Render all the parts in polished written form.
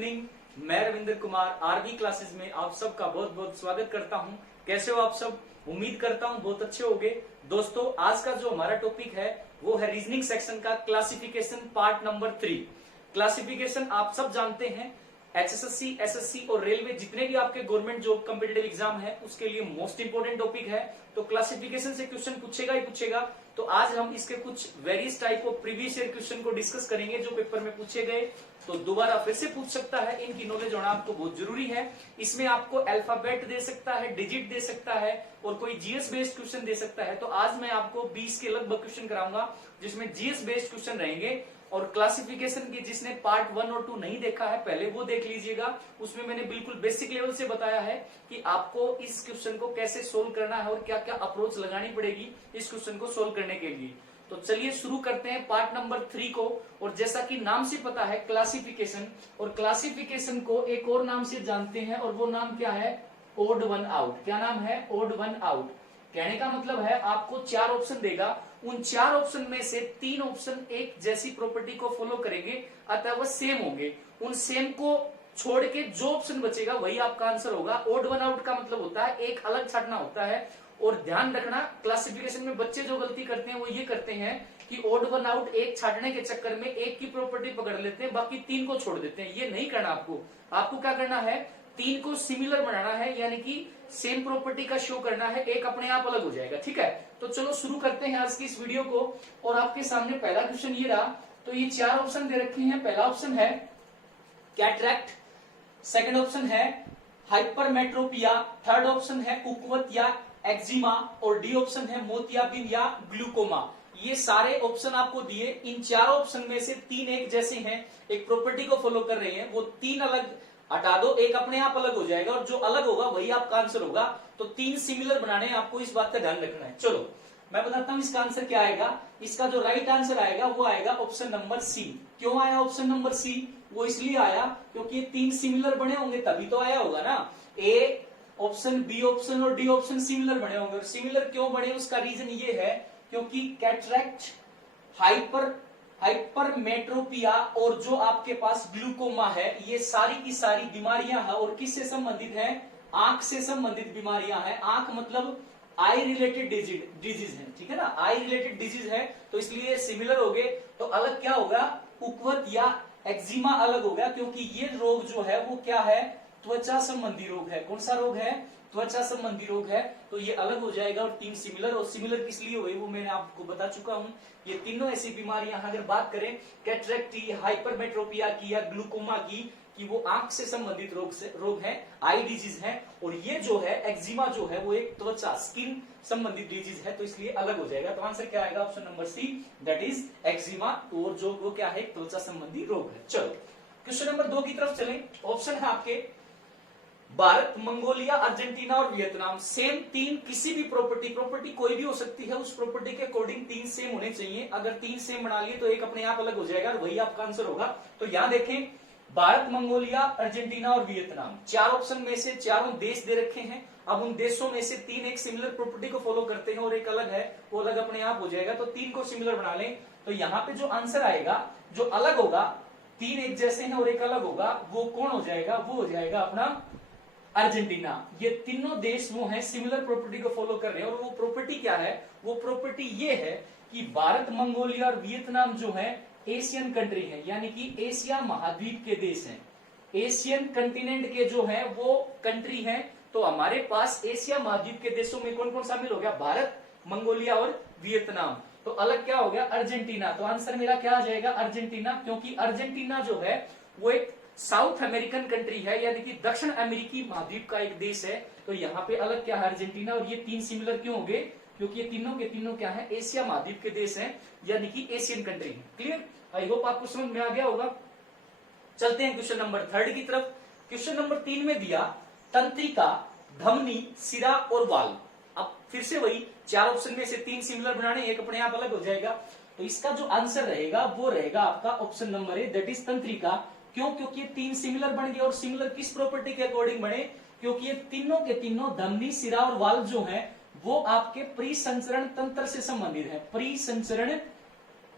Evening. मैं Ravindra Kumar RV classes में आप सबका बहुत बहुत स्वागत करता हूं। कैसे हो आप सब? उम्मीद करता हूं बहुत अच्छे होंगे। दोस्तों, आज का जो हमारा टॉपिक है वो है रीजनिंग सेक्शन का क्लासिफिकेशन पार्ट नंबर 3। क्लासिफिकेशन आप सब जानते हैं, एचएसएससी, एसएससी और रेलवे जितने भी आपके गवर्नमेंट जॉब कॉम्पिटिटिव एग्जाम है उसके लिए मोस्ट इंपोर्टेंट टॉपिक है। तो क्लासिफिकेशन से क्वेश्चन पूछेगा ही पूछेगा। तो आज हम इसके कुछ various type of previous year question को डिस्कस करेंगे जो पेपर में पूछे गए, तो दोबारा फिर से पूछ सकता है। इनकी नॉलेज होना आपको बहुत जरूरी है। इसमें आपको अल्फाबेट दे सकता है, डिजिट दे सकता है और कोई जीएस बेस्ड क्वेश्चन दे सकता है। तो आज मैं आपको 20 के लगभग क्वेश्चन कराऊंगा जिसमें जीएस बेस्ड क्वेश्चन रहेंगे। और क्लासिफिकेशन की जिसने पार्ट 1 और 2 नहीं देखा है पहले वो देख लीजिएगा। उसमें मैंने बिल्कुल बेसिक लेवल से बताया है कि आपको इस क्वेश्चन को कैसे सोल्व करना है और क्या क्या अप्रोच लगानी पड़ेगी इस क्वेश्चन को सोल्व करने के लिए। तो चलिए शुरू करते हैं पार्ट नंबर 3 को। और जैसा कि नाम से पता है क्लासिफिकेशन, और क्लासिफिकेशन को एक और नाम से जानते हैं और वो नाम क्या है? Odd one out. क्या नाम है? Odd one out. कहने का मतलब है आपको 4 ऑप्शन देगा, उन 4 ऑप्शन में से 3 ऑप्शन एक जैसी प्रॉपर्टी को फॉलो करेंगे, अतः वह सेम होंगे। उन सेम को छोड़ के जो ऑप्शन बचेगा वही आपका आंसर होगा। ओड वन आउट का मतलब होता है एक अलग छाटना होता है। और ध्यान रखना, क्लासिफिकेशन में बच्चे जो गलती करते हैं वो ये करते हैं कि ओड वन आउट एक छाटने के चक्कर में एक की प्रॉपर्टी पकड़ लेते हैं, बाकी 3 को छोड़ देते हैं। ये नहीं करना आपको। आपको क्या करना है? 3 को सिमिलर बनाना है, यानी कि सेम प्रॉपर्टी का शो करना है, एक अपने आप अलग हो जाएगा। ठीक है, तो चलो शुरू करते हैं आज की इस वीडियो को। और आपके सामने पहला क्वेश्चन ये रहा। तो ये 4 ऑप्शन दे रखे हैं। पहला ऑप्शन है कैटरैक्ट, सेकंड ऑप्शन है हाइपरमेट्रोपिया, थर्ड ऑप्शन है कुकवत या एक्जिमा और डी ऑप्शन है मोतियाबिंद या ग्लूकोमा। ये सारे ऑप्शन आपको दिए। इन 4 ऑप्शन में से 3 एक जैसे हैं, एक प्रॉपर्टी को फॉलो कर रहे हैं। वो 3 अलग हटा दो, एक अपने आप अलग हो जाएगा और जो अलग होगा वही आपका आंसर होगा। तो 3 सिमिलर बनाने हैं, आपको इस बात का ध्यान रखना है। चलो मैं बताता हूं इसका आंसर क्या आएगा। इसका जो राइट आंसर आएगा वो आएगा ऑप्शन नंबर सी। क्यों आया ऑप्शन नंबर सी? वो इसलिए आया क्योंकि ये 3 सिमिलर बने होंगे तभी तो आया होगा ना। ए ऑप्शन, बी ऑप्शन और डी ऑप्शन सिमिलर बने होंगे। और सिमिलर क्यों बने उसका रीजन ये है क्योंकि कैटरैक्ट, हाइपरमेट्रोपिया और जो आपके पास ग्लूकोमा है, ये सारी की सारी बीमारियां हैं और किससे संबंधित हैं? आंख से संबंधित बीमारियां हैं। आंख मतलब आई रिलेटेड डिजीज है, ठीक है ना। आई रिलेटेड डिजीज है तो इसलिए सिमिलर हो गए। तो अलग क्या होगा? कुकवत या एक्जिमा अलग होगा क्योंकि ये रोग जो है वो क्या है? त्वचा संबंधी रोग है। कौन सा रोग है? त्वचा संबंधी रोग है। तो ये अलग हो जाएगा। और 3 सिमिलर, और सिमिलर किस लिए हुए वो मैंने आपको बता चुका हूं। ये तीनों ऐसी बीमारियां, अगर बात करें कैटरैक्ट की, हाइपरमेट्रोपिया की या ग्लूकोमा की, कि वो आंख से संबंधित रोग है, आई डिजीज है। और ये जो है एक्जिमा जो है वो एक त्वचा, स्किन संबंधित डिजीज है, तो इसलिए अलग हो जाएगा। तो आंसर क्या आएगा? Option number C, that is eczema. और जो वो क्या है? त्वचा संबंधी रोग है। चलो क्वेश्चन नंबर 2 की तरफ चलें। ऑप्शन है आपके भारत, मंगोलिया, अर्जेंटीना और वियतनाम। सेम 3 किसी भी प्रॉपर्टी कोई भी हो सकती है, उस प्रॉपर्टी के अकॉर्डिंग 3 सेम होने चाहिए। अगर 3 सेम बना लिए तो एक अपने आप अलग हो जाएगा और वही आपका आंसर होगा। तो यहां देखें, भारत, मंगोलिया, अर्जेंटीना और वियतनाम, 4 ऑप्शन में से चारों देश दे रखे हैं। अब उन देशों में से 3 एक सिमिलर प्रॉपर्टी को फॉलो करते हैं और एक अलग है, वो अलग अपने आप हो जाएगा। तो 3 को सिमिलर बना लें तो यहाँ पे जो आंसर आएगा, जो अलग होगा, 3 एक जैसे हैं और एक अलग होगा, वो कौन हो जाएगा? वो हो जाएगा अपना अर्जेंटीना। ये तीनों देश वो हैं सिमिलर प्रॉपर्टी को फॉलो कर रहे हैं। और वो प्रॉपर्टी क्या है? वो प्रॉपर्टी ये है कि भारत, मंगोलिया और वियतनाम जो है एशियन कंट्री है, यानी कि एशिया महाद्वीप के देश हैं। एशियन कंटिनेंट के जो है वो कंट्री हैं। तो हमारे पास एशिया महाद्वीप के देशों में कौन कौन शामिल हो गया? भारत, मंगोलिया और वियतनाम। तो अलग क्या हो गया? अर्जेंटीना। तो आंसर मेरा क्या आ जाएगा? अर्जेंटीना। क्योंकि अर्जेंटीना जो है वो एक साउथ अमेरिकन कंट्री है, यानी कि दक्षिण अमेरिकी महाद्वीप का एक देश है। तो यहाँ पे अलग क्या है? अर्जेंटीना। और ये 3 सिमिलर क्यों हो गए? क्योंकि ये तीनों के तीनों क्या है? एशिया महाद्वीप के देश हैं, यानी कि Asian country. Clear? I hope आपको समझ में आ गया होगा। चलते हैं क्वेश्चन नंबर 3 की तरफ। क्वेश्चन नंबर 3 में दिया तंत्रिका, धमनी, सिरा और वाल्व। अब फिर से वही 4 ऑप्शन में से 3 सिमिलर बनाने, एक अपने आप अलग हो जाएगा। तो इसका जो आंसर रहेगा वो रहेगा आपका option number A, that is तंत्रिका। क्यों? क्योंकि 3 सिमिलर बन गए। और सिमिलर किस प्रॉपर्टी के अकॉर्डिंग बने? क्योंकि ये तीनों के तीनों धमनी, सिरा और वाल्व जो है वो आपके प्रीसंचरण तंत्र से संबंधित है। प्रीसंचरण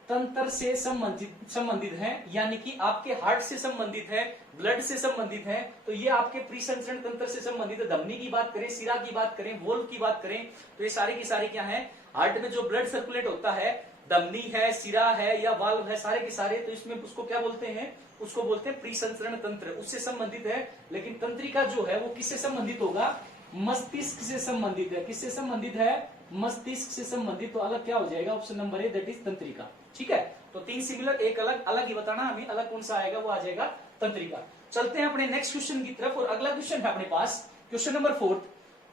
तंत्र से संबंधित है, यानी कि आपके हार्ट से संबंधित है, ब्लड से संबंधित है, तो ये आपके प्रीसंचरण तंत्र से संबंधित है। धमनी की बात करें, सिरा की बात करें, वोल्व की बात करें, तो ये सारी की सारी क्या है, हार्ट में जो ब्लड सर्कुलेट होता है, धमनी है, सिरा है या वाल्व है, सारे के सारे, तो इसमें उसको क्या बोलते हैं, उसको बोलते हैं प्रीसंचरण तंत्र, उससे संबंधित है। लेकिन तंत्रिका जो है वो किससे संबंधित होगा, मस्तिष्क से संबंधित है। किससे संबंधित है, मस्तिष्क से संबंधित, तो अलग क्या हो जाएगा, option number A, that is तंत्रिका। ठीक है, तो 3 सिमिलर, एक अलग, अलग ही बताना हमें, अलग कौन सा आएगा, वो आ जाएगा तंत्रिका। चलते हैं अपने नेक्स्ट क्वेश्चन की तरफ, और अगला क्वेश्चन है अपने पास, क्वेश्चन नंबर 4,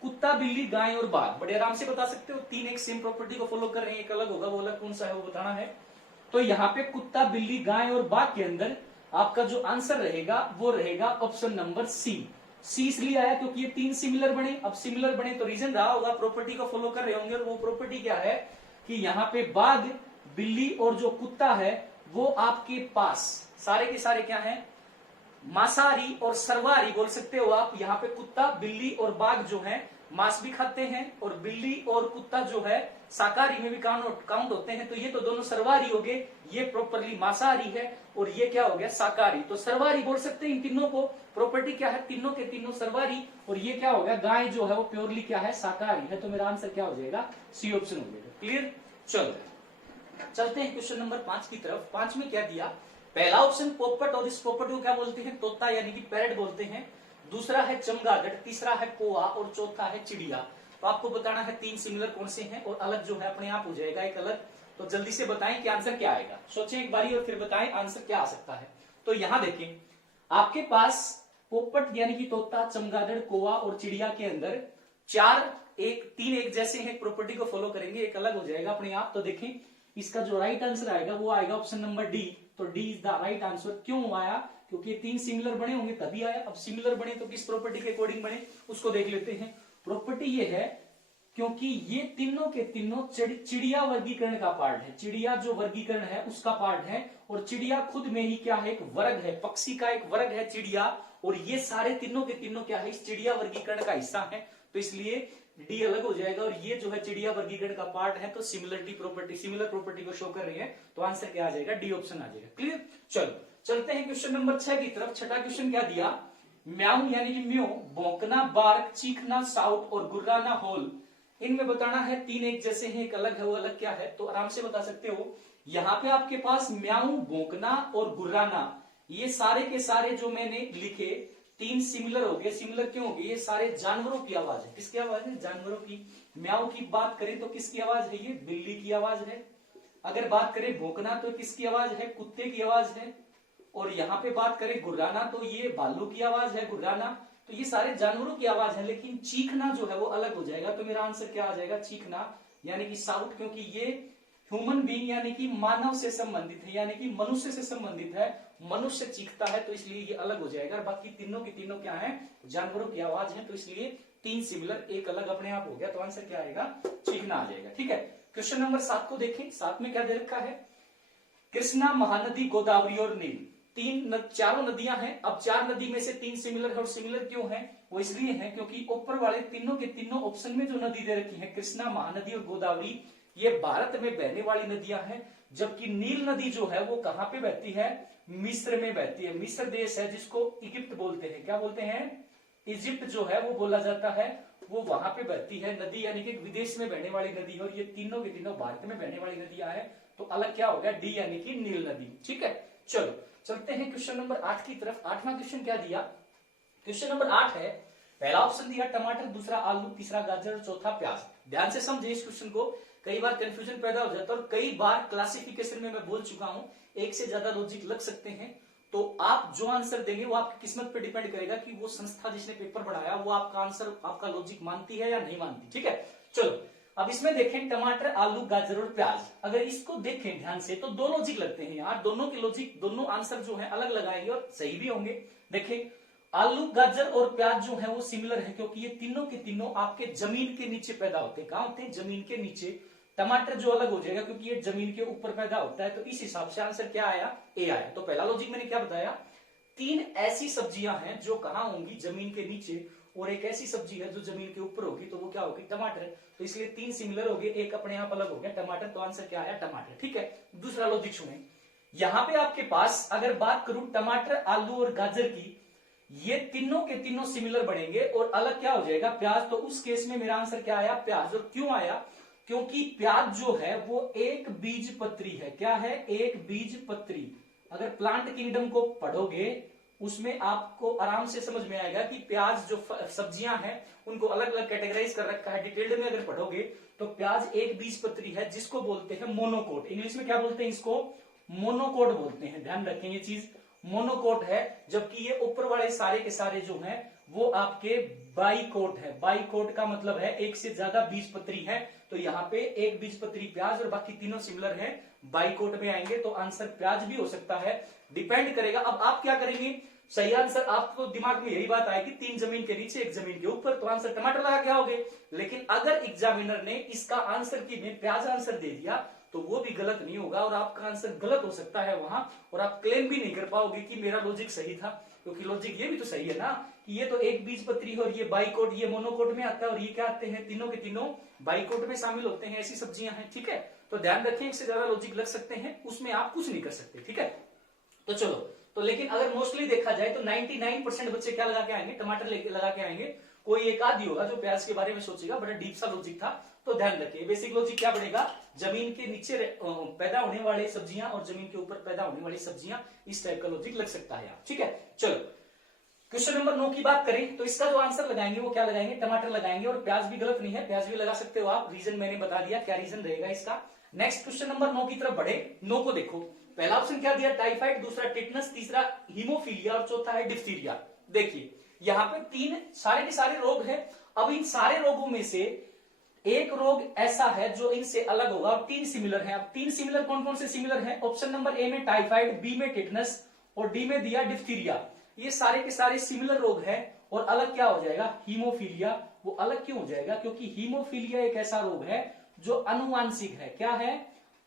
कुत्ता, बिल्ली, गाय और बाघ, बड़े आराम से बता सकते हो, 3 एक सेम प्रॉपर्टी को फॉलो कर रहे हैं, एक अलग होगा, वो अलग कौन सा है वो बताना है। तो यहाँ पे कुत्ता, बिल्ली, गाय और बाघ के अंदर आपका जो आंसर रहेगा वो रहेगा ऑप्शन नंबर सी। सी इसलिए आया क्योंकि ये 3 सिमिलर बने। अब सिमिलर बने तो रीजन रहा होगा, प्रॉपर्टी को फॉलो कर रहे होंगे, और वो प्रॉपर्टी क्या है कि यहाँ पे बाघ, बिल्ली और जो कुत्ता है वो आपके पास सारे के सारे क्या है, मांसाहारी और सर्वाहारी बोल सकते हो आप। यहाँ पे कुत्ता, बिल्ली और बाघ जो है मांस भी खाते हैं, और बिल्ली और कुत्ता जो है शाकाहारी में भी काउंट होते हैं, तो ये तो दोनों सर्वाहारी हो गए, ये प्रॉपरली मांसाहारी है, और ये क्या हो गया, शाकाहारी, तो सर्वाहारी बोल सकते हैं इन तीनों को। प्रॉपर्टी क्या है, तीनों के तीनों सर्वाहारी, और ये क्या हो गया, गाय जो है वो प्योरली क्या है, शाकाहारी है, तो मेरा आंसर क्या हो जाएगा, सी ऑप्शन हो जाएगा। क्लियर, चलो चलते हैं क्वेश्चन नंबर 5 की तरफ। 5 में क्या दिया, पहला ऑप्शन पोपट, और इस पोपट को क्या बोलते हैं, तोता यानी कि पैरट बोलते हैं। दूसरा है चमगादड़, तीसरा है कौवा, और चौथा है चिड़िया। तो आपको बताना है 3 सिमिलर कौन से हैं, और अलग जो है अपने आप हो जाएगा एक अलग। तो जल्दी से बताएं कि आंसर क्या आएगा, सोचें एक बारी और फिर बताएं आंसर क्या आ सकता है। तो यहां देखें, आपके पास पोपट यानी कि तोता, चमगादड़, कौवा और चिड़िया के अंदर 3 एक जैसे हैं, प्रॉपर्टी को फॉलो करेंगे, एक अलग हो जाएगा अपने आप। तो देखें, इसका जो राइट आंसर आएगा वो आएगा ऑप्शन नंबर डी। तो D is the right answer. क्यों आया, क्योंकि 3 सिमिलर बने होंगे तभी आया। अब सिमिलर बने तो किस प्रॉपर्टी के अकॉर्डिंग बने, उसको देख लेते हैं। प्रॉपर्टी ये है क्योंकि ये तीनों के तीनों चिड़िया वर्गीकरण का पार्ट है, चिड़िया जो वर्गीकरण है उसका पार्ट है, और चिड़िया खुद में ही क्या है, एक वर्ग है, पक्षी का एक वर्ग है चिड़िया, और ये सारे तीनों के तीनों क्या है, इस चिड़िया वर्गीकरण का हिस्सा है, तो इसलिए डी अलग हो जाएगा, और ये जो है चिड़िया वर्गीकरण का पार्ट है, तो सिमिलर प्रॉपर्टी को शो कर रही है, तो आंसर क्या आ जाएगा, डी ऑप्शन आ जाएगा। क्लियर, चलो चलते हैं क्वेश्चन नंबर 6 की तरफ। छठा क्वेश्चन क्या दिया, म्याऊ यानी कि म्यो, भौंकना, बार्क, चीखना, साउट और गुर्राना, होल, इनमें बताना है 3 एक जैसे हैं, एक अलग है, वो अलग क्या है, तो आराम से बता सकते हो। यहाँ पे आपके पास म्याऊ, भौंकना और गुर्राना, ये सारे के सारे जो मैंने लिखे 3 सिमिलर हो गए। सिमिलर क्यों हो गए, ये सारे जानवरों की आवाज है। किसकी आवाज है, जानवरों की। म्याऊ की बात करें तो किसकी आवाज है, ये बिल्ली की आवाज है। अगर बात करें भौंकना तो किसकी आवाज है, कुत्ते की आवाज है। और यहाँ पे बात करें गुर्राना तो ये भालू की आवाज है, गुर्राना। तो ये सारे जानवरों की आवाज है, लेकिन चीखना जो है वो अलग हो जाएगा। तो मेरा आंसर क्या आ जाएगा, चीखना यानी कि साउट, क्योंकि ये ह्यूमन बीइंग यानी कि मानव से संबंधित है, यानी कि मनुष्य से संबंधित है, मनुष्य चीखता है, तो इसलिए ये अलग हो जाएगा। बाकी तीनों की तीनों क्या है, जानवरों की आवाज है, तो इसलिए 3 सिमिलर, एक अलग अपने आप हो गया, तो आंसर क्या आएगा, चीखना आ जाएगा। ठीक है, क्वेश्चन नंबर 7 को देखें। 7 में क्या दे रखा है, कृष्णा, महानदी, गोदावरी और नील, चारों नदियां हैं। अब 4 नदी में से 3 सिमिलर है, और सिमिलर क्यों है, वो इसलिए है क्योंकि ऊपर वाले तीनों के तीनों ऑप्शन में जो नदी दे रखी है, कृष्णा, महानदी और गोदावरी, ये भारत में बहने वाली नदियां हैं। जबकि नील नदी जो है वो कहां पे बहती है, मिस्र में बहती है। मिस्र देश है जिसको इजिप्ट बोलते हैं, क्या बोलते हैं, इजिप्ट जो है वो बोला जाता है, वो वहां पे बहती है नदी, यानी कि विदेश में बहने वाली नदी है। और ये तीनों के तीनों भारत में बहने वाली नदियां हैं, तो अलग क्या हो गया, डी यानी कि नील नदी। ठीक है, चलो चलते हैं क्वेश्चन नंबर 8 की तरफ। 8वां क्वेश्चन क्या दिया, क्वेश्चन नंबर 8 है, पहला ऑप्शन दिया टमाटर, दूसरा आलू, तीसरा गाजर और चौथा प्याज। ध्यान से समझे इस क्वेश्चन को, कई बार कंफ्यूजन पैदा हो जाता है, और कई बार क्लासिफिकेशन में मैं बोल चुका हूं, एक से ज्यादा लॉजिक लग सकते हैं। तो आप जो आंसर देंगे वो आपकी किस्मत पे डिपेंड करेगा कि वो संस्था जिसने पेपर पढ़ाया वो आपका आंसर, आपका लॉजिक मानती है या नहीं मानती। ठीक है, चलो अब इसमें देखें टमाटर, आलू, गाजर और प्याज। अगर इसको देखें ध्यान से तो 2 लॉजिक लगते हैं यार, दोनों के लॉजिक, दोनों आंसर जो है अलग लगाएंगे और सही भी होंगे। देखें, आलू, गाजर और प्याज जो है वो सिमिलर है, क्योंकि ये तीनों के तीनों आपके जमीन के नीचे पैदा होते हैं। कहां होते हैं, जमीन के नीचे। टमाटर जो अलग हो जाएगा क्योंकि ये जमीन के ऊपर पैदा होता है, तो इस हिसाब से आंसर क्या आया, ए आया। तो पहला लॉजिक मैंने क्या बताया, 3 ऐसी सब्जियां हैं जो कहां होंगी, जमीन के नीचे, और एक ऐसी सब्जी है जो जमीन के ऊपर होगी, तो वो क्या होगी? टमाटर। तो इसलिए 3 सिमिलर हो गए, एक अपने आप अलग हो गया टमाटर, तो आंसर क्या आया? टमाटर। ठीक है, दूसरा लॉजिक सुने। यहां पे आपके पास अगर बात करूं टमाटर, आलू और गाजर की, ये तीनों के तीनों सिमिलर बनेंगे और अलग क्या हो जाएगा? प्याज। तो उस केस में मेरा आंसर क्या आया? प्याज। और क्यों आया? क्योंकि प्याज जो है वो एक बीज पत्री है। क्या है? एक बीज पत्री। अगर प्लांट किंगडम को पढ़ोगे उसमें आपको आराम से समझ में आएगा कि प्याज जो सब्जियां हैं उनको अलग अलग कैटेगराइज कर रखा है। डिटेल्ड में अगर पढ़ोगे तो प्याज एक बीज पत्री है जिसको बोलते हैं मोनोकोट। इंग्लिश में क्या बोलते हैं? इसको मोनोकोट बोलते हैं। ध्यान रखें ये चीज, मोनोकोट है। जबकि ये ऊपर वाले सारे के सारे जो हैं वो आपके बाइकोट है। बाइकोट का मतलब है एक से ज्यादा बीज पत्री है। तो यहाँ पे एक बीज पत्री प्याज और बाकी तीनों सिमिलर हैं, बाइकोट में आएंगे। तो आंसर प्याज भी हो सकता है, डिपेंड करेगा। अब आप क्या करेंगे? सही आंसर आपको दिमाग में यही बात आएगी, 3 जमीन के नीचे 1 जमीन के ऊपर, तो आंसर टमाटर लगा के आओगे। लेकिन अगर एग्जामिनर ने इसका आंसर की में प्याज आंसर दे दिया तो वो भी गलत नहीं होगा और आपका आंसर गलत हो सकता है वहां, और आप क्लेम भी नहीं कर पाओगे कि मेरा लॉजिक सही था। क्योंकि लॉजिक ये भी तो सही है ना कि ये तो एक बीज पत्री है और ये बाइकोट, ये मोनोकोट में आता है और ये क्या आते हैं? तीनों के तीनों बाइकोट में शामिल होते हैं, ऐसी सब्जियां हैं। ठीक है, तो ध्यान रखें, एक से ज्यादा लॉजिक लग सकते हैं, उसमें आप कुछ नहीं कर सकते। ठीक है, तो चलो, तो लेकिन अगर मोस्टली देखा जाए तो 99% बच्चे क्या लगा के आएंगे? टमाटर लगा के आएंगे। कोई एक आध ही होगा जो प्याज के बारे में सोचेगा, बड़ा डीप सा लॉजिक था। तो ध्यान रखिए, बेसिक लॉजिक क्या बनेगा? जमीन के नीचे पैदा होने वाले सब्जियां और जमीन के ऊपर पैदा होने वाली सब्जियां, इस टाइप का लॉजिक लग सकता है यहाँ। ठीक है, चलो क्वेश्चन नंबर 9 की बात करें तो इसका जो आंसर लगाएंगे वो क्या लगाएंगे? टमाटर लगाएंगे। और प्याज भी गलत नहीं है, प्याज भी लगा सकते हो आप। रीजन मैंने बता दिया, क्या रीजन रहेगा इसका। नेक्स्ट क्वेश्चन नंबर 9 की तरफ बढ़े। 9 को देखो, पहला ऑप्शन क्या दिया? टाइफाइड, दूसरा टिटनस, तीसरा हीमोफीलिया और चौथा है डिप्थीरिया। देखिए यहाँ पे 3 सारे के सारे रोग हैं। अब इन सारे रोगों में से एक रोग ऐसा है जो इनसे अलग होगा और 3 सिमिलर हैं। अब 3 सिमिलर कौन कौन से सिमिलर हैं? ऑप्शन नंबर ए में टाइफाइड, बी में टिटनस और डी में दिया डिप्थीरिया। ये सारे के सारे सिमिलर रोग हैं और अलग क्या हो जाएगा? हीमोफीलिया। वो अलग क्यों हो जाएगा? क्योंकि हीमोफीलिया एक ऐसा रोग है जो अनुवांशिक है। क्या है?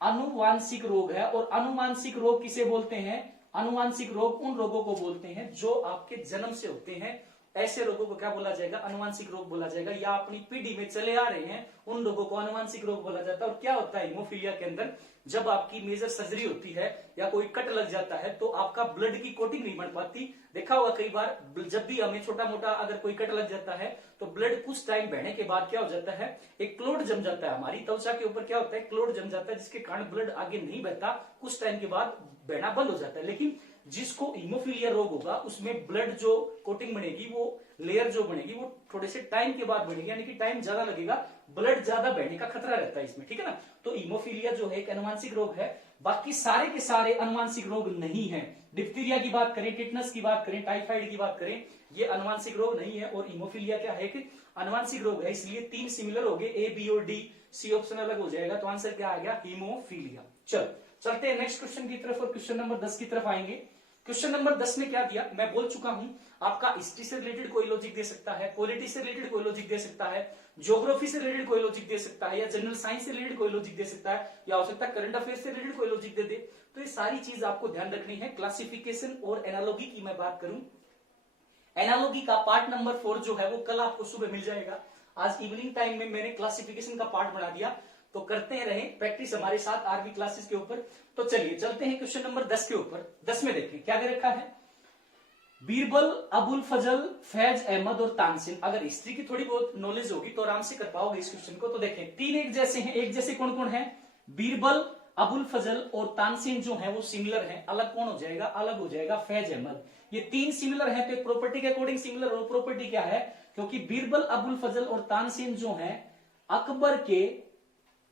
अनुवांशिक रोग है। और अनुवांशिक रोग किसे बोलते हैं? अनुवांशिक रोग उन रोगों को बोलते हैं जो आपके जन्म से होते हैं। ऐसे रोगों को क्या बोला जाएगा? अनुवांशिक रोग बोला जाएगा। या अपनी पीढ़ी में चले आ रहे हैं उन रोगों को अनुवांशिक रोग बोला जाता है। और क्या होता है हीमोफीलिया के अंदर? जब आपकी मेजर सर्जरी होती है या कोई कट लग जाता है तो आपका ब्लड की कोटिंग नहीं बन पाती। देखा होगा कई बार, जब भी हमें छोटा मोटा अगर कोई कट लग जाता है तो ब्लड कुछ टाइम बहने के बाद क्या हो जाता है? एक क्लोट जम जाता है हमारी त्वचा के ऊपर। क्या होता है? क्लोट जम जाता है, जिसके कारण ब्लड आगे नहीं बहता, कुछ टाइम के बाद बहना बंद हो जाता है। लेकिन जिसको हीमोफीलिया रोग होगा उसमें ब्लड जो कोटिंग बनेगी, वो लेयर जो बनेगी वो थोड़े से टाइम के बाद बनेगी, यानी कि टाइम ज्यादा लगेगा, ब्लड ज्यादा बहने का खतरा रहता है इसमें। ठीक है ना, तो हीमोफीलिया जो है एक अनुवांशिक रोग है। बाकी सारे के सारे अनुवांशिक रोग नहीं है। डिप्थीरिया की बात करें, टिटनस की बात करें, टाइफाइड की बात करें, ये अनुवांशिक रोग नहीं है। और हीमोफीलिया क्या है? कि अनुवांशिक रोग है। इसलिए 3 सिमिलर हो गए, ए, बी और डी। सी ऑप्शन अलग हो जाएगा, तो आंसर क्या आ गया? हीमोफीलिया। चलो चलते हैं नेक्स्ट क्वेश्चन की तरफ और क्वेश्चन नंबर 10 की तरफ आएंगे। क्वेश्चन नंबर 10 में क्या दिया? मैं बोल चुका हूं, आपका हिस्ट्री से रिलेटेड कोई लॉजिक दे सकता है, पॉलिटी से रिलेटेड कोई लॉजिक दे सकता है, ज्योग्राफी से रिलेटेड कोई लॉजिक दे सकता है, या जनरल साइंस से रिलेटेड कोई लॉजिक दे सकता है, या हो सकता है करंट अफेयर से रिलेटेड कोई लॉजिक दे दे। तो ये सारी चीज आपको ध्यान रखनी है। क्लासिफिकेशन और एनालॉजी की मैं बात करूं, एनालॉजी का पार्ट नंबर 4 जो है वो कल आपको सुबह मिल जाएगा। आज इवनिंग टाइम में मैंने क्लासिफिकेशन का पार्ट बना दिया, तो करते हैं रहे प्रैक्टिस हमारे साथ आरबी क्लासेस के ऊपर। तो चलिए चलते हैं क्वेश्चन नंबर 10 के ऊपर। 10 में देखें क्या दे रखा है? बीरबल, अबुल फजल, फैज अहमद और तानसेन। अगर हिस्ट्री की थोड़ी बहुत नॉलेज होगी तो आराम से कर पाओगे इस क्वेश्चन को। तो देखें 3 एक जैसे हैं। एक जैसे कौन कौन है? बीरबल, अबुल फजल और तानसेन जो है वो सिमिलर हैं। अलग कौन हो जाएगा? अलग हो जाएगा फैज अहमद। ये 3 सिमिलर हैं तो प्रॉपर्टी के अकॉर्डिंग सिमिलर। और प्रॉपर्टी क्या है? क्योंकि बीरबल, अबुल फजल और तानसेन जो है अकबर के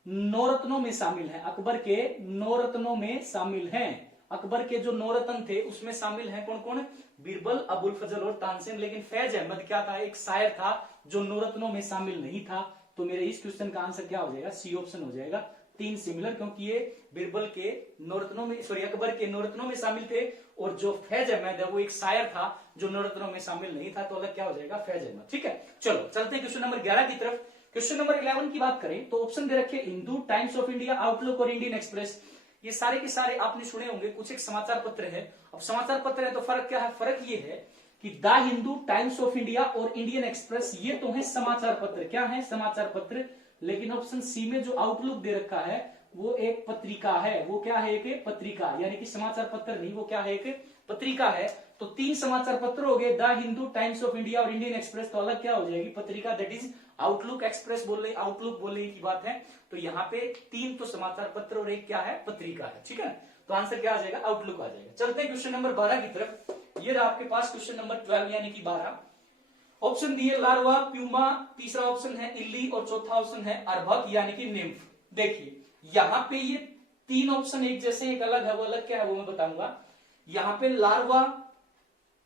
9 रत्नों में शामिल है। अकबर के 9 रत्नों में शामिल हैं। अकबर के जो 9 रत्न थे उसमें शामिल हैं कौन कौन? बीरबल, अबुल फजल और तानसेन। लेकिन फैज अहमद क्या था? एक शायर था जो 9 रत्नों में शामिल नहीं था। तो मेरे इस क्वेश्चन का आंसर क्या हो जाएगा? सी ऑप्शन हो जाएगा। 3 सिमिलर, क्योंकि ये बीरबल के 9 रत्नों में, सॉरी अकबर के 9 रत्नों में शामिल थे, और जो फैज अहमद है वो एक शायर था जो 9 रत्नों में शामिल नहीं था। तो अलग क्या हो जाएगा? फैज अहमद। ठीक है, चलो चलते हैं क्वेश्चन नंबर 11 की तरफ। क्वेश्चन नंबर 11 की बात करें तो ऑप्शन दे रखे Hindu, times of India, outlook और इंडियन एक्सप्रेस। ये सारे के सारे आपने सुने होंगे, कुछ एक समाचार पत्र है। अब समाचार पत्र है तो फर्क क्या है? फर्क ये है कि the Hindu, times of India और इंडियन एक्सप्रेस ये तो है समाचार पत्र। क्या है? समाचार पत्र। लेकिन ऑप्शन सी में जो आउटलुक दे रखा है वो एक पत्रिका है। वो क्या है? एक पत्रिका, यानी कि समाचार पत्र नहीं, वो क्या है? एक पत्रिका है। तो 3 समाचार पत्र हो गए, the Hindu, times of India और इंडियन एक्सप्रेस। तो अलग क्या हो जाएगी? पत्रिका, दैट इज आउटलुक एक्सप्रेस बोल रहे, आउटलुक बोलने की बात है। तो यहाँ पे 3 तो समाचार पत्र और एक क्या है? पत्रिका है। ठीक है, तो आंसर क्या आ जाएगा? आउटलुक आ जाएगा। चलते हैं क्वेश्चन नंबर 12 की तरफ। ये रहा आपके पास क्वेश्चन नंबर 12 यानी कि 12। ऑप्शन दिए लार्वा, प्यूमा, तीसरा ऑप्शन है इल्ली और चौथा ऑप्शन है अर्भक यानी कि निम्फ। देखिए यहाँ पे ये 3 ऑप्शन एक जैसे, एक अलग है। वो अलग क्या है वो मैं बताऊंगा। यहाँ पे लार्वा,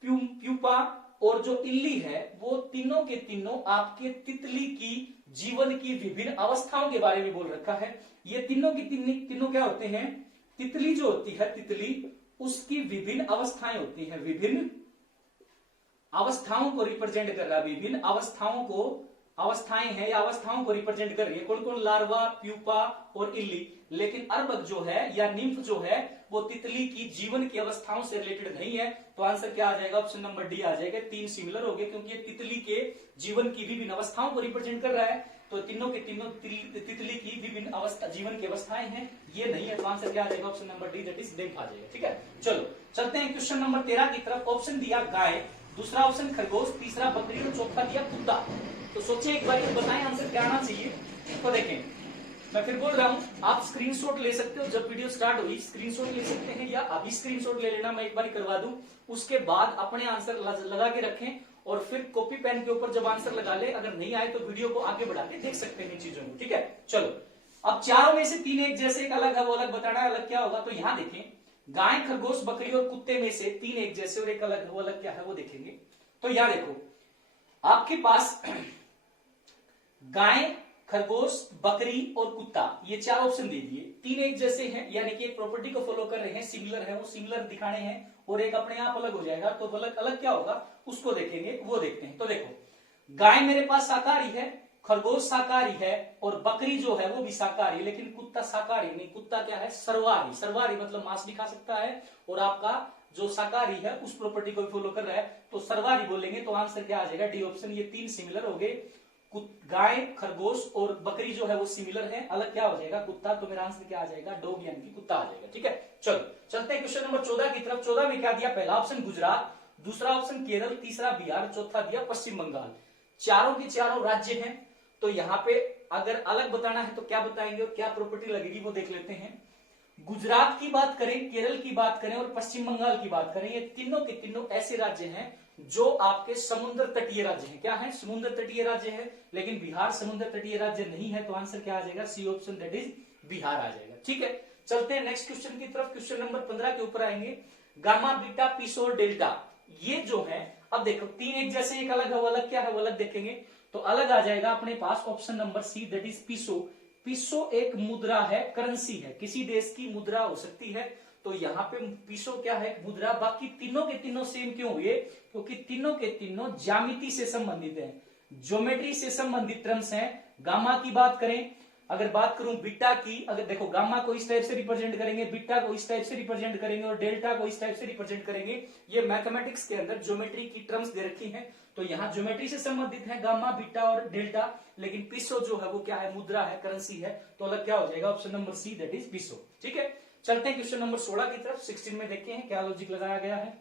प्यूपा और जो इल्ली है वो तीनों के तीनों आपके तितली की जीवन की विभिन्न अवस्थाओं के बारे में बोल रखा है। ये तीनों की तीनों क्या होते हैं? तितली जो होती है, तितली उसकी विभिन्न अवस्थाएं होती हैं। विभिन्न अवस्थाओं को रिप्रेजेंट कर रहा है। विभिन्न अवस्थाओं को, अवस्थाएं हैं या अवस्थाओं को रिप्रेजेंट कर रही है। कौन कौन? लार्वा, प्यूपा और इल्ली। लेकिन अर्भक जो है या निम्फ जो है वो तितली की जीवन की अवस्थाओं से रिलेटेड नहीं है। तो आंसर क्या आ जाएगा? ऑप्शन नंबर डी आ जाएगा। 3 सिमिलर हो गए क्योंकि ये तितली के जीवन की विभिन्न अवस्थाओं को रिप्रेजेंट कर रहा है। तो तीनों के तीनों तितली की विभिन्न अवस्था, जीवन की अवस्थाएं हैं, ये नहीं है। तो आंसर क्या आ जाएगा? Option number D, that is nymph आ जाएगा। ठीक है, चलो चलते हैं क्वेश्चन नंबर 13 की तरफ। ऑप्शन दिया गाय, दूसरा ऑप्शन खरगोश, तीसरा बकरी और चौथा दिया कुत्ता। तो सोचिए एक बार, बताएं आंसर क्या आना चाहिए। तो देखें, मैं फिर बोल रहा हूं, आप स्क्रीनशॉट ले सकते हो। जब वीडियो स्टार्ट हुई स्क्रीनशॉट ले सकते हैं, या अभी स्क्रीनशॉट ले लेना, मैं एक बार करवा दूं। उसके बाद अपने आंसर लगा के रखें और फिर कॉपी पेन के ऊपर जब आंसर लगा ले, अगर नहीं आए तो वीडियो को आगे बढ़ा के देख सकते हैं इन चीजों को। ठीक है, चलो अब चारों में से 3 एक जैसे, एक अलग है, वो अलग बताना है। अलग क्या होगा? तो यहां देखें, गाय, खरगोश, बकरी और कुत्ते में से 3 एक जैसे और एक अलग है, वो अलग क्या है वो देखेंगे। तो यहां देखो, आपके पास गाय, खरगोश, बकरी और कुत्ता, ये 4 ऑप्शन दे दिए। 3 एक जैसे हैं, यानी कि एक प्रॉपर्टी को फॉलो कर रहे हैं, सिमिलर है, वो सिमिलर दिखाने हैं, और एक अपने आप अलग हो जाएगा। तो अलग अलग क्या होगा उसको देखेंगे, वो देखते हैं। तो देखो, गाय मेरे पास शाकाहारी है, खरगोश शाकाहारी है और बकरी जो है वो भी शाकाहारी है, लेकिन कुत्ता शाकाहारी नहीं। कुत्ता क्या है? सर्वाहारी। सर्वाहारी मतलब मांस भी खा सकता है और आपका जो शाकाहारी है उस प्रॉपर्टी को भी फॉलो कर रहा है, तो सर्वाहारी बोलेंगे। तो आंसर क्या आ जाएगा? D option. ये 3 सिमिलर हो गए, गाय, खरगोश और बकरी जो है वो सिमिलर है। अलग क्या हो जाएगा? कुत्ता। तो मेरा आंसर क्या आ जाएगा? डॉग यानी कि कुत्ता आ जाएगा। ठीक है, चलो चलते हैं क्वेश्चन नंबर 14 की तरफ। 14 में क्या दिया? पहला ऑप्शन गुजरात, दूसरा ऑप्शन केरल, तीसरा बिहार, चौथा दिया पश्चिम बंगाल। चारों के चारों राज्य हैं। तो यहाँ पे अगर अलग बताना है तो क्या बताएंगे और क्या प्रॉपर्टी लगेगी वो देख लेते हैं। गुजरात की बात करें, केरल की बात करें और पश्चिम बंगाल की बात करें, ये तीनों के तीनों ऐसे राज्य हैं जो आपके समुद्र तटीय राज्य हैं। क्या है? समुद्र तटीय राज्य है। लेकिन बिहार समुद्र तटीय राज्य नहीं है। तो आंसर क्या आ जाएगा? C option, that is Bihar आ जाएगा। ठीक है, चलते हैं नेक्स्ट क्वेश्चन की तरफ। क्वेश्चन नंबर 15 के ऊपर आएंगे। गामा, बीटा, पिसो और डेल्टा, ये जो है, अब देखो 3 एक जैसे, एक अलग है, वो अलग क्या है वो अलग देखेंगे। तो अलग आ जाएगा अपने पास option number C, that is पिसो। पिसो एक मुद्रा है, करेंसी है, किसी देश की मुद्रा हो सकती है। तो यहाँ पे पिसो क्या है? मुद्रा। बाकी तीनों के तीनों सेम क्यों हुए? क्योंकि तीनों के तीनों ज्यामिति से संबंधित हैं, ज्योमेट्री से संबंधित टर्म्स हैं। गामा की बात करें, अगर बात करूं बीटा की, अगर देखो गामा को इस टाइप से रिप्रेजेंट करेंगे, बीटा को इस टाइप से रिप्रेजेंट करेंगे और डेल्टा को इस टाइप से रिप्रेजेंट करेंगे। ये मैथमेटिक्स के अंदर ज्योमेट्री की टर्म्स दे रखी हैं। तो यहाँ ज्योमेट्री से संबंधित है गामा, बीटा और डेल्टा। लेकिन पिसो जो है वो क्या है? मुद्रा है, करेंसी है। तो अलग क्या हो जाएगा? Option number C, that is peso. ठीक है, चलते हैं क्वेश्चन नंबर 16 की तरफ। 16 में देखते हैं क्या लॉजिक लगाया गया है।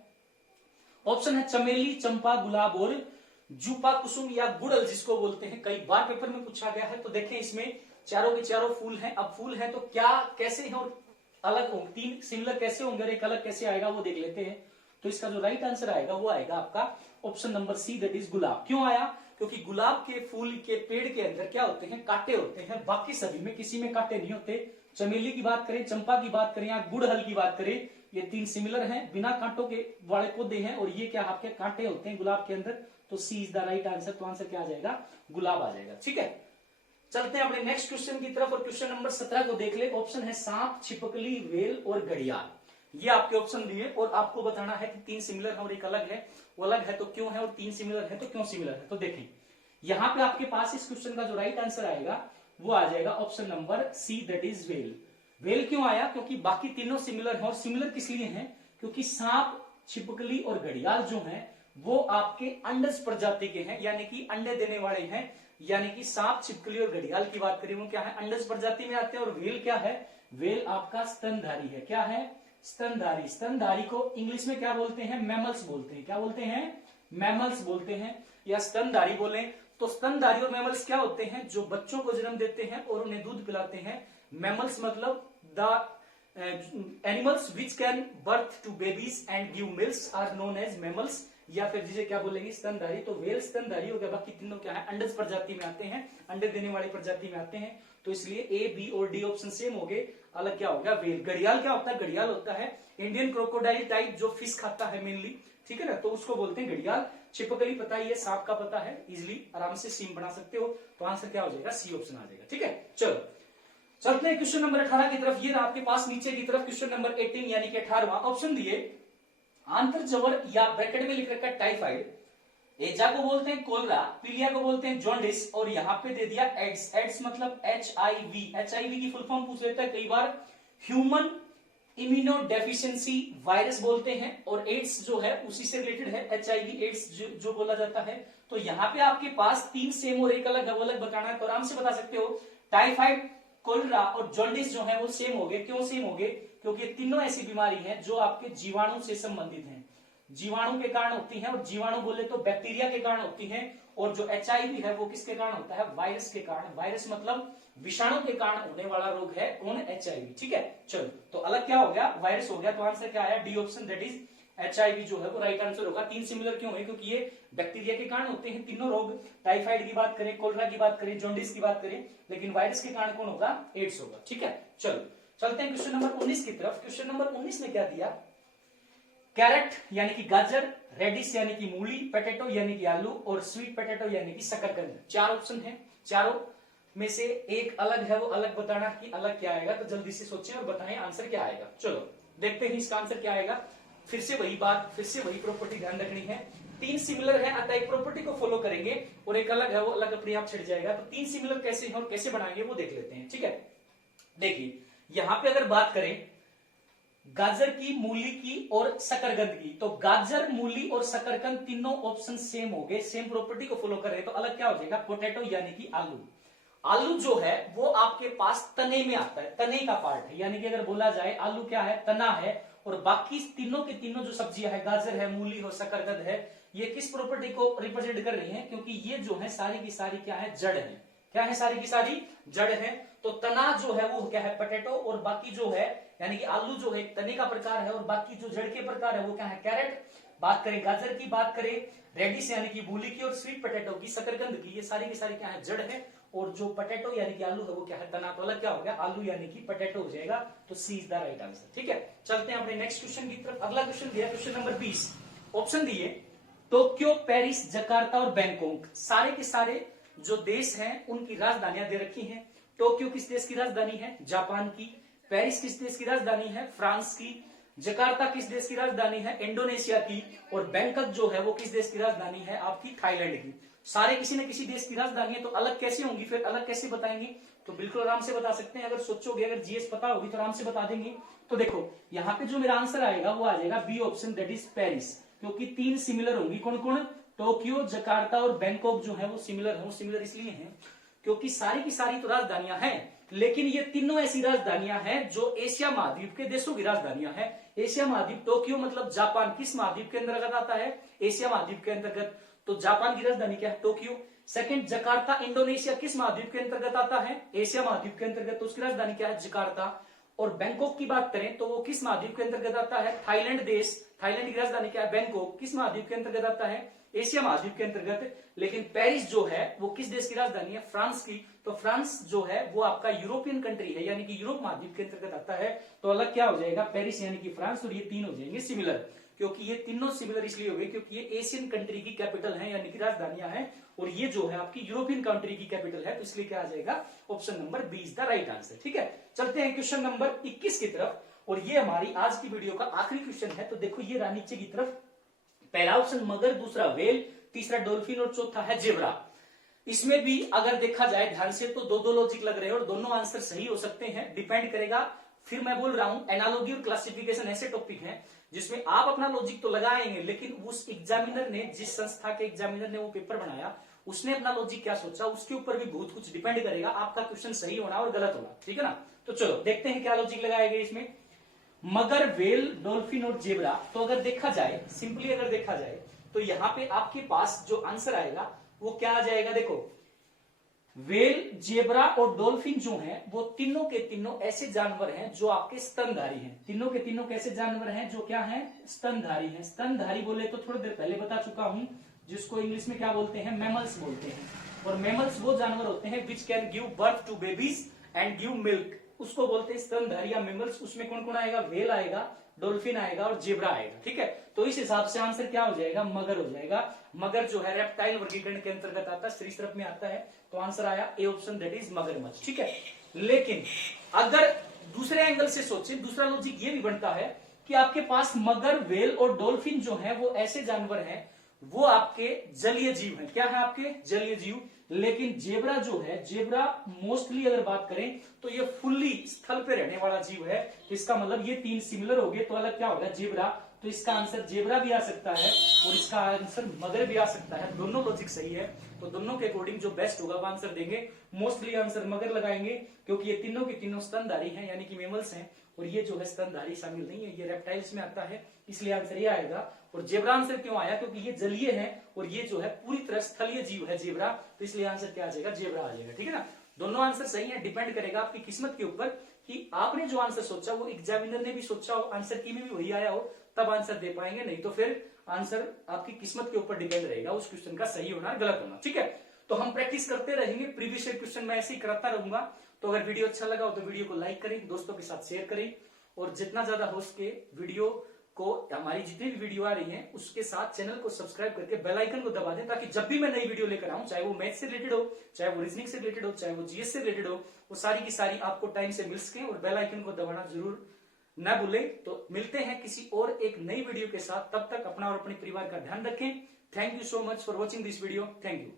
ऑप्शन है चमेली, चंपा, गुलाब और जूपा कुसुम या गुड़ल जिसको बोलते हैं। कई बार पेपर में पूछा गया है। तो देखें, इसमें चारों के चारों फूल हैं। अब फूल हैं तो क्या कैसे हैं और अलग होंगे, 3 सिमिलर कैसे होंगे और एक अलग कैसे आएगा वो देख लेते हैं। तो इसका जो राइट आंसर आएगा वो आएगा आपका option number C, that is गुलाब। क्यों आया? क्योंकि गुलाब के फूल के पेड़ के अंदर क्या होते हैं? कांटे होते हैं। बाकी सभी में किसी में कांटे नहीं होते। चमेली की बात करें, चंपा की बात करें या गुड़हल की बात करें, ये 3 सिमिलर हैं, बिना कांटों के वाले पौधे हैं। और ये क्या आपके कांटे होते हैं गुलाब के अंदर। तो सी इज द राइट आंसर। तो आंसर क्या आ जाएगा? गुलाब आ जाएगा। ठीक है, चलते हैं अपने नेक्स्ट क्वेश्चन की तरफ और क्वेश्चन नंबर 17 को देख ले। ऑप्शन है सांप, छिपकली, व्हेल और घड़ियाल। ये आपके ऑप्शन दिए और आपको बताना है कि 3 सिमिलर है और एक अलग है। वो अलग है तो क्यों है, और 3 सिमिलर है तो क्यों सिमिलर है। तो देखें, यहां पे आपके पास इस क्वेश्चन का जो राइट आंसर आएगा वो आ जाएगा option number C, that is whale. Whale क्यों आया? क्योंकि बाकी तीनों सिमिलर हैं। और सिमिलर किस लिए हैं? क्योंकि सांप, छिपकली और घड़ियाल जो है वो आपके अंडज प्रजाति के हैं, यानी कि अंडे देने वाले हैं, यानी कि सांप, छिपकली और घड़ियाल की बात करें वो क्या है, अंडज प्रजाति में आते हैं। और व्हेल क्या है, व्हेल आपका स्तनधारी है। क्या है, स्तनधारी। स्तनधारी को इंग्लिश में क्या बोलते हैं, मैमल्स बोलते हैं। क्या बोलते हैं, मैमल्स बोलते हैं, या स्तनधारी बोले तो स्तनधारी और मैमल्स क्या होते हैं, जो बच्चों को जन्म देते हैं और उन्हें दूध पिलाते हैं। मैमल्स मतलब the animals which can birth to babies and give milk are known as mammals, या फिर जिसे क्या बोलेंगे, स्तनधारी। तो व्हेल स्तनधारी हो गया, बाकी तीनों क्या है, अंडज प्रजाति में आते हैं, अंडे देने वाली प्रजाति में आते हैं। तो इसलिए ए, बी और डी ऑप्शन सेम हो गए। अलग क्या हो गया, व्हेल। घड़ियाल क्या होता है, घड़ियाल होता है इंडियन क्रोकोडाइल टाइप जो फिश खाता है मेनली, ठीक है ना, तो उसको बोलते हैं घड़ियाल। छिपकली पता ही है, सांप का पता है, इजिली आराम से सीम बना सकते हो। तो आंसर क्या हो जाएगा, सी ऑप्शन आ जाएगा। ठीक है, चलो चलते हैं क्वेश्चन नंबर 18 की तरफ। ये आपके पास नीचे की तरफ क्वेश्चन नंबर 18 यानी कि 18वां ऑप्शन दिए, आंतर जवर या ब्रैकेट में लिख रखा टाइफाइड, एजा को बोलते हैं कोलरा, पीलिया को बोलते हैं जॉन्डिस, और यहाँ पे दे दिया एड्स। एड्स मतलब HIV। HIV की फुल फॉर्म पूछ लेता है कई बार, ह्यूमन इम्यूनो डेफिशिएंसी वायरस बोलते हैं। और एड्स जो है उसी से रिलेटेड है, HIV एड्स जो बोला जाता है। तो यहाँ पे आपके पास 3 सेम और एक अलग अलग बताना है, तो आराम से बता सकते हो। टाइफाइड, कोलरा और जॉन्डिस जो है वो सेम हो गए। क्यों सेम हो गए, क्योंकि तीनों ऐसी बीमारी है जो आपके जीवाणु से संबंधित हैं, जीवाणु के कारण होती हैं। और जीवाणु बोले तो बैक्टीरिया के कारण होती हैं। और जो HIV है वो किसके कारण होता है, वायरस के कारण। वायरस मतलब विषाणु के कारण होने वाला रोग है कौन, HIV। ठीक है, चलो तो अलग क्या हो गया, वायरस हो गया। तो आंसर क्या आया, D option, that is HIV जो है वो राइट आंसर होगा। 3 सिमिलर क्यों है, क्योंकि ये बैक्टीरिया के कारण होते हैं तीनों रोग। टाइफाइड की बात करें, कोलरा की बात करें, जॉन्डिस की बात करें, लेकिन वायरस के कारण कौन होगा, एड्स होगा। ठीक है, चलो चलते हैं क्वेश्चन नंबर 19 की तरफ। क्वेश्चन नंबर 19 में क्या दिया, कैरेट यानी कि गाजर, रेडिश यानी कि मूली, पोटैटो यानी कि आलू, और स्वीट पोटैटो यानी कि शकरकंद। 4 ऑप्शन है, चारों में से एक अलग है, वो अलग बताना कि अलग क्या आएगा। तो जल्दी से सोचें और बताएं आंसर क्या आएगा। चलो देखते हैं इसका आंसर क्या आएगा। फिर से वही बात, फिर से वही प्रॉपर्टी ध्यान रखनी है। 3 सिमिलर है, अतः एक प्रॉपर्टी को फॉलो करेंगे, और एक अलग है वो अलग अपने आप छिड़ जाएगा। तो 3 सिमिलर कैसे हैं और कैसे बनाएंगे वो देख लेते हैं। ठीक है, देखिए यहां पे अगर बात करें गाजर की, मूली की और शकरकंद की, तो गाजर, मूली और शकरकंद तीनों ऑप्शन सेम हो गए, सेम प्रॉपर्टी को फॉलो कर रहे हैं। तो अलग क्या हो जाएगा, पोटैटो यानी कि आलू। आलू जो है वो आपके पास तने में आता है, तने का पार्ट है, यानी कि अगर बोला जाए आलू क्या है, तना है। और बाकी तीनों के तीनों जो सब्जियां है, गाजर है, मूली और शकरकंद है, ये किस प्रॉपर्टी को रिप्रेजेंट कर रही है, क्योंकि ये जो है सारी की सारी क्या है, जड़ है। क्या है, सारी की सारी जड़ है। तो तना जो है वो क्या है, पोटैटो, और बाकी जो है यानी कि आलू जो है तने का प्रकार है, और बाकी जो जड़ के प्रकार है वो क्या है, कैरेट। बात करें गाजर की, बात करें रेडिश यानी कि मूली की, और स्वीट पोटैटो की, शकरकंद की, ये सारी की सारी क्या है, जड़ है। और जो पोटैटो यानी कि आलू है वो क्या है, तना। तो अलग क्या हो गया, आलू यानी कि पोटैटो हो जाएगा। तो सी इज द राइट आंसर। ठीक है, चलते हैं अपने नेक्स्ट क्वेश्चन की तरफ। अगला क्वेश्चन दिया, क्वेश्चन नंबर 20, ऑप्शन दिए टोक्यो, पेरिस, जकार्ता और बैंकॉक। सारे के सारे जो देश हैं उनकी राजधानियां दे रखी हैं। टोक्यो किस देश की राजधानी है, जापान की। पेरिस किस देश की राजधानी है, फ्रांस की। जकार्ता किस देश की राजधानी है, इंडोनेशिया की। और बैंकॉक जो है वो किस देश की राजधानी है, आपकी थाईलैंड की। सारे किसी न किसी देश की राजधानी है। तो अलग कैसे होंगी, फिर अलग कैसे बताएंगे, तो बिल्कुल आराम से बता सकते हैं। अगर सोचोगे, अगर जीएस पता होगी तो आराम से बता देंगे। तो देखो यहाँ पे जो मेरा आंसर आएगा वो आ जाएगा B option, that is Paris, क्योंकि 3 सिमिलर होंगी। कौन कौन, टोक्यो, जकार्ता और बैंकॉक जो है वो सिमिलर है। वो सिमिलर इसलिए हैं क्योंकि सारी की सारी तो राजधानियां हैं, लेकिन ये तीनों ऐसी राजधानियां हैं जो एशिया महाद्वीप के देशों की राजधानियां हैं। एशिया महाद्वीप, टोक्यो मतलब जापान किस महाद्वीप के अंतर्गत आता है, एशिया महाद्वीप के अंतर्गत। तो जापान की राजधानी क्या है, टोक्यो। सेकंड, जकार्ता इंडोनेशिया किस महाद्वीप के अंतर्गत आता है, एशिया महाद्वीप के अंतर्गत, तो उसकी राजधानी क्या है, जकार्ता। और बैंकॉक की बात करें तो वो किस महाद्वीप के अंतर्गत आता है, थाईलैंड देश। थाईलैंड की राजधानी क्या है, बैंकॉक, किस महाद्वीप के अंतर्गत आता है, एशिया महाद्वीप के अंतर्गत। लेकिन पेरिस जो है वो किस देश की राजधानी है, फ्रांस की। तो फ्रांस जो है वो आपका यूरोपियन कंट्री है, यानी कि यूरोप महाद्वीप के अंतर्गत आता है। तो अलग क्या हो जाएगा, पेरिस यानी कि फ्रांस। और ये 3 हो जाएंगे सिमिलर, क्योंकि ये तीनों सिमिलर इसलिए हो गए क्योंकि ये एशियन कंट्री की कैपिटल है, यानी कि राजधानियां हैं। और ये जो है आपकी यूरोपियन कंट्री की कैपिटल है, तो इसलिए क्या आ जाएगा, option number B is the right answer. ठीक है, चलते हैं क्वेश्चन नंबर 21 की तरफ। और ये हमारी आज की वीडियो का आखिरी क्वेश्चन है। तो देखो ये रहा नीचे की तरफ, पहला ऑप्शन मगर, दूसरा वेल, तीसरा डॉल्फिन और चौथा है जेब्रा। इसमें भी अगर देखा जाए ध्यान से तो 2-2 लॉजिक लग रहे हैं और दोनों आंसर सही हो सकते हैं। डिपेंड करेगा फिर मैं बोल रहा हूं एनालॉजी और क्लासिफिकेशन ऐसे टॉपिक हैं जिसमें आप अपना लॉजिक तो लगाएंगे, लेकिन उस एग्जामिनर ने, जिस संस्था के एग्जामिनर ने वो पेपर बनाया, उसने अपना लॉजिक क्या सोचा, उसके ऊपर भी बहुत कुछ डिपेंड करेगा आपका क्वेश्चन सही होना और गलत होना। ठीक है ना, तो चलो देखते हैं क्या लॉजिक लगाया गया इसमें। मगर, वेल, डॉल्फिन और जेब्रा। तो अगर देखा जाए, सिंपली अगर देखा जाए, तो यहां पे आपके पास जो आंसर आएगा वो क्या आ जाएगा, देखो वेल, जेब्रा और डॉल्फिन जो हैं वो तीनों के तीनों ऐसे जानवर हैं जो आपके स्तनधारी हैं। तीनों के तीनों कैसे जानवर हैं जो क्या हैं, स्तनधारी हैं। स्तनधारी बोले तो थोड़ी देर पहले बता चुका हूं, जिसको इंग्लिश में क्या बोलते हैं, मैमल्स बोलते हैं। और मैमल्स वो जानवर होते हैं which can give birth to babies and give milk, उसको बोलते हैं स्तनधारी या मैमल्स। उसमें कौन कौन आएगा, वेल आएगा, डॉल्फिन आएगा और जेब्रा आएगा। ठीक है, तो इस हिसाब से आंसर क्या हो जाएगा, मगर हो जाएगा। मगर जो है रेप्टाइल वर्गीकरण के अंतर्गत आता है, सरीसृप में आता है, तो आंसर आया ए ऑप्शन, दैट इज मगरमच्छ। ठीक है, लेकिन अगर दूसरे एंगल से सोचे, दूसरा लॉजिक ये भी बनता है कि आपके पास मगर, वेल और डॉल्फिन जो है वो ऐसे जानवर हैं, वो आपके जलीय जीव हैं। क्या है, आपके जलीय जीव। लेकिन जेब्रा जो है, जेब्रा मोस्टली अगर बात करें तो ये फुल्ली स्थल पे रहने वाला जीव है। तो इसका मतलब ये तीन सिमिलर हो गए, तो अलग क्या होगा, जेब्रा। तो इसका आंसर जेब्रा भी आ सकता है और इसका आंसर मगर भी आ सकता है। दोनों लॉजिक सही है, तो दोनों के अकॉर्डिंग जो बेस्ट होगा वो आंसर देंगे। मोस्टली आंसर मगर लगाएंगे, क्योंकि ये तीनों के तीनों स्तनधारी हैं, यानी कि मेमल्स हैं, और ये जो है स्तनधारी शामिल नहीं है, ये रेप्टाइल्स में आता है, इसलिए आंसर ये आएगा। और जेब्रा आंसर क्यों आया, क्योंकि ये जलीय है और ये जो है पूरी तरह स्थलीय जीव है जेब्रा, तो इसलिए आंसर क्या आ जाएगा, जेब्रा आ जाएगा। ठीक है ना, दोनों आंसर सही है, डिपेंड करेगा आपकी किस्मत के ऊपर कि आपने जो आंसर सोचा वो एग्जामिनर ने भी सोचा हो, आंसर की में भी वही आया हो, तब आंसर दे पाएंगे, नहीं तो फिर आंसर आपकी किस्मत के ऊपर डिपेंड रहेगा, उस क्वेश्चन का सही होना गलत होना। ठीक है, तो हम प्रैक्टिस करते रहेंगे, प्रीवियस ईयर क्वेश्चन मैं ऐसे ही कराता रहूंगा। तो अगर वीडियो अच्छा लगा हो तो वीडियो को लाइक करें, दोस्तों के साथ शेयर करें, और जितना ज्यादा हो सके वीडियो को, हमारी जितनी भी वीडियो आ रही है उसके साथ चैनल को सब्सक्राइब करके बेल आइकन को दबा दें, ताकि जब भी मैं नई वीडियो लेकर आऊं, चाहे वो मैथ से रिलेटेड हो, चाहे वो रीजनिंग से रिलेटेड हो, चाहे वो जीएस से रिलेटेड हो, वो सारी की सारी आपको टाइम से मिल सके। और बेल आइकन को दबाना जरूर ना भूलें। तो मिलते हैं किसी और एक नई वीडियो के साथ, तब तक अपना और अपने परिवार का ध्यान रखें। Thank you so much for watching this video, thank you.